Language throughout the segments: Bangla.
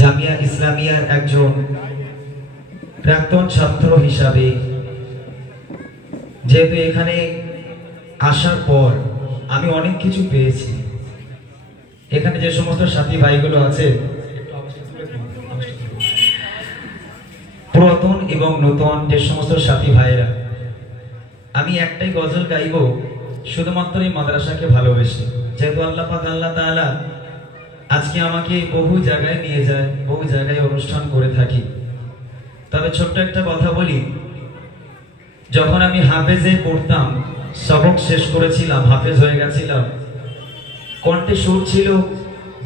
জামিয়া ইসলামিয়ার একজন প্রাক্তন ছাত্র হিসাবে যেহেতু এখানে আসার পর আমি অনেক কিছু পেয়েছি। এখানে যে সমস্ত সাথী ভাইগুলো আছে, পুরাতন এবং নতুন যে সমস্ত সাথী ভাইরা, আমি একটাই গজল গাইব শুধুমাত্র এই মাদ্রাসাকে ভালোবেসে। যেহেতু আল্লাহ পাক আল্লাহ তাআলা আজকে আমাকে বহু জায়গায় নিয়ে যায়, বহু জায়গায় অনুষ্ঠান করে থাকি। তবে ছোট্ট একটা কথা বলি, যখন আমি হাফেজে পড়তাম, সবক শেষ করেছিলাম, হাফেজ হয়ে গেছিলাম, কণ্ঠে সুর ছিল,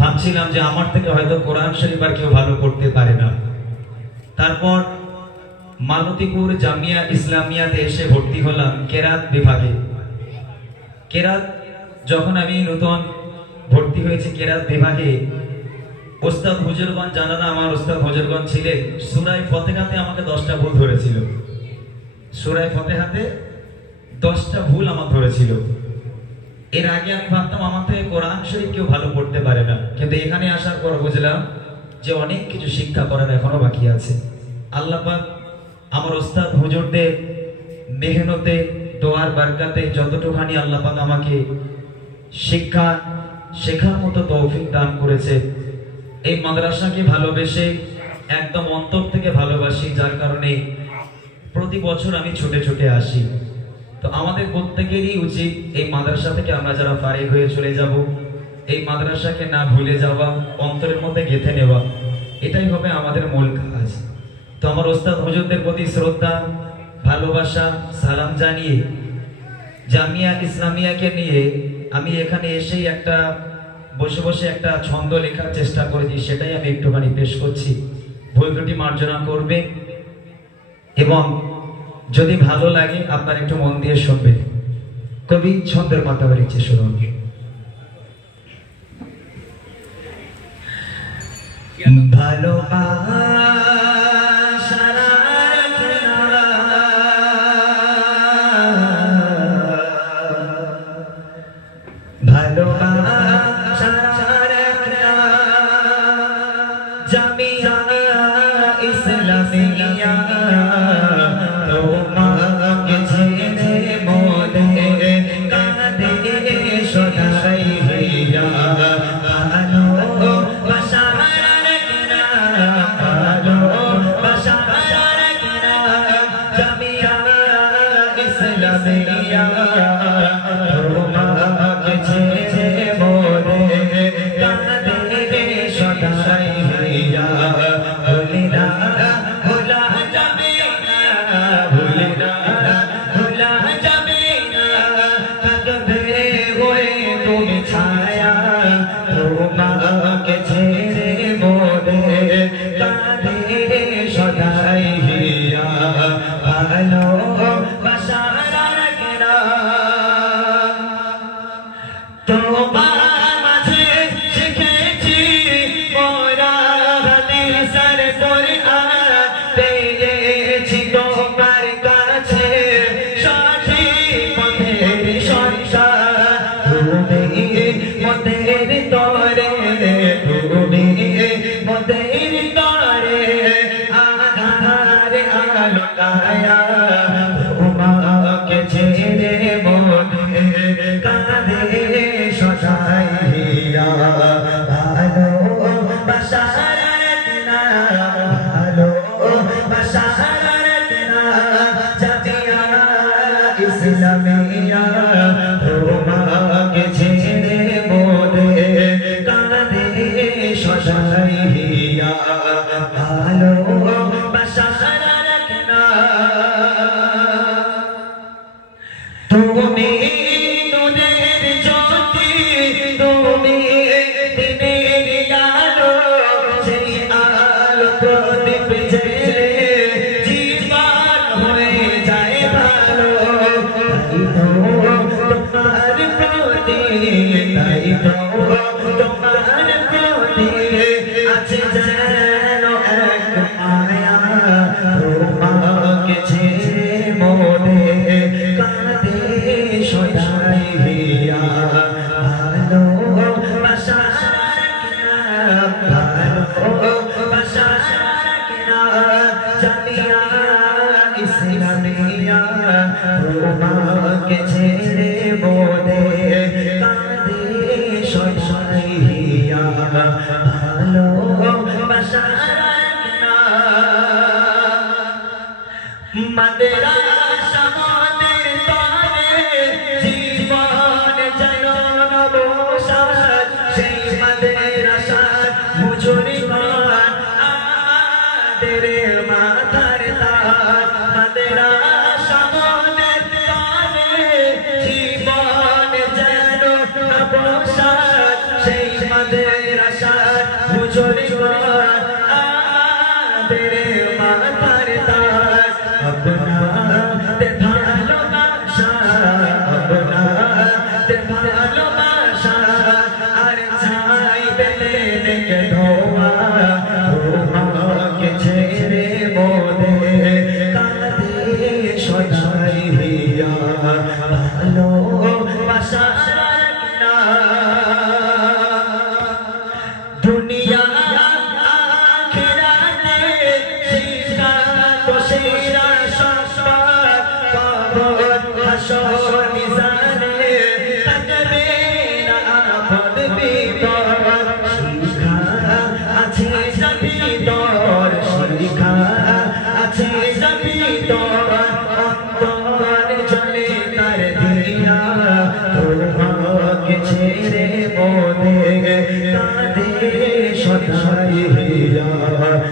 ভাবছিলাম যে আমার থেকে হয়তো কোরআন শরীফ আর কেউ ভালো পড়তে পারে না। তারপর মালতীপুর জামিয়া ইসলামিয়াতে এসে ভর্তি হলাম কেরাত বিভাগে। কেরাত যখন আমি নতুন ভর্তি হয়েছি কেরাত বিভাগে, ওস্তাদ হুজুরগঞ্জ জানা না, আমার ওস্তাদ হুজুরগঞ্জ ছিলেন, সূরা ফাতিহাতে আমাকে 10টা ভুল ধরেছিল। সূরা ফাতিহাতে 10টা ভুল আমার ধরেছিল। এর আগে আমি ভাবতাম আমার থেকে কোরআন শরীফ কেউ ভালো পড়তে পারে না, কিন্তু এখানে আসার পর বুঝলাম যে অনেক কিছু শিক্ষা করার এখনো বাকি আছে। আল্লাহ পাক আমার ওস্তাদ হুজুরদের মেহনতে, দোয়ার বারকাতে যতটুকুখানি আল্লাহ পাক আমাকে শিক্ষা শেখার মতো তৌফিক দান করেছে, এই মাদ্রাসাকে ভালোবেসে একদম অন্তর থেকে ভালোবাসি, যার কারণে প্রতি বছর আমি ছুটে ছুটে আসি। তো আমাদের প্রত্যেকেরই উচিত এই মাদ্রাসা থেকে আমরা যারা ফারিগ হয়ে চলে যাব, এই মাদ্রাসাকে না ভুলে যাওয়া, অন্তরের মধ্যে গেঁথে নেওয়া, এটাই হবে আমাদের মূল কাজ। তো আমার ওস্তাদ হুজুরদের প্রতি শ্রদ্ধা, ভালোবাসা, সালাম জানিয়ে জামিয়া ইসলামিয়াকে নিয়ে আমি এখানে এসেই একটা বসে বসে একটা ছন্দ লেখার চেষ্টা করেছি, সেটাই আমি একটুখানি পেশ করছি। ভুল ত্রুটি মার্জনা করবে এবং যদি ভালো লাগে আপনার একটু মন দিয়ে শুনবেন। কবি ছন্দের মাধ্যমে লিখছে, শুনুন। জামিয়া ইসলামিয়া তোমাকে ছেড়ে মোদের কাঁদে শোনাই হইয়া, ভালোবাসা রাখনা, ভালোবাসা রাখনা, জামিয়া ইসলামিয়া তোমাকে ছেড়ে মোদের কাঁদে শোনাই হইয়া, ভুলিনা ভুলা যাবে না, ভুলিনা ভুলা যাবে না, থাকবে হয়ে তুমি ছায়া, তোমাকে ছেড়ে মোদের কাঁদে সদাই হিয়া, ভালোবাসা রাখনা, তোমার মাঝে শিখেছি মোরা হাদিসের কোরআন, পেয়েছি তোমার কাছে সঠিক পথের সন্ধান, তুমি মোদের তরে, তুমি মোদের তরে আধারে আলো লায়া, তোমাকে ছেড়ে মোদের কাঁদে সদাই হিয়া, ভালোবাসা রাখনা, ভালোবাসা রাখনা, জামিয়া ইসলামিয়া তোমাকে ছেড়ে মোদের কাঁদে সদাই হিয়া, ভালোবাসা রাখনা, তুমি নূরের জ্যোতি, তুমি দিনের আলো, সেই আলো প্রদীপ জেলে জীবন হয়ে যায় ভালো, তাই তো তোমার প্রতি, তাই তো তোমার প্রতি আছে যেন এক ভালোবাসা রাখনা মাদ্রাসা মনের তরে জীবন যেন নবসাদ সেই মাদ্রাসা মুজুরি মান আমাদের মাথার তাজ মাদ্রাসা মনের তরে জীবন যেন নবসাদ সেই মাদ্রাসা মুজুরি মান আমাদের মাথার তাজ अपना देखालो बाशा अपना देखालो बाशा अर छाई बेले के धोआ धोआ के छेरे मोदे कादे सोनाई हिया भालो बाशा ना दुनिया आखिराते सीधा तो सीधा হাসর মিজানে থাকবে না আপদ বিপদ শিখা আছে ভিতর শিখা আছে ভিতর অন্তর জলে তার দিয়া তোমাকে ছেড়ে মনে কাঁদে সদাই হিয়া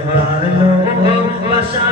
ভালোবাসা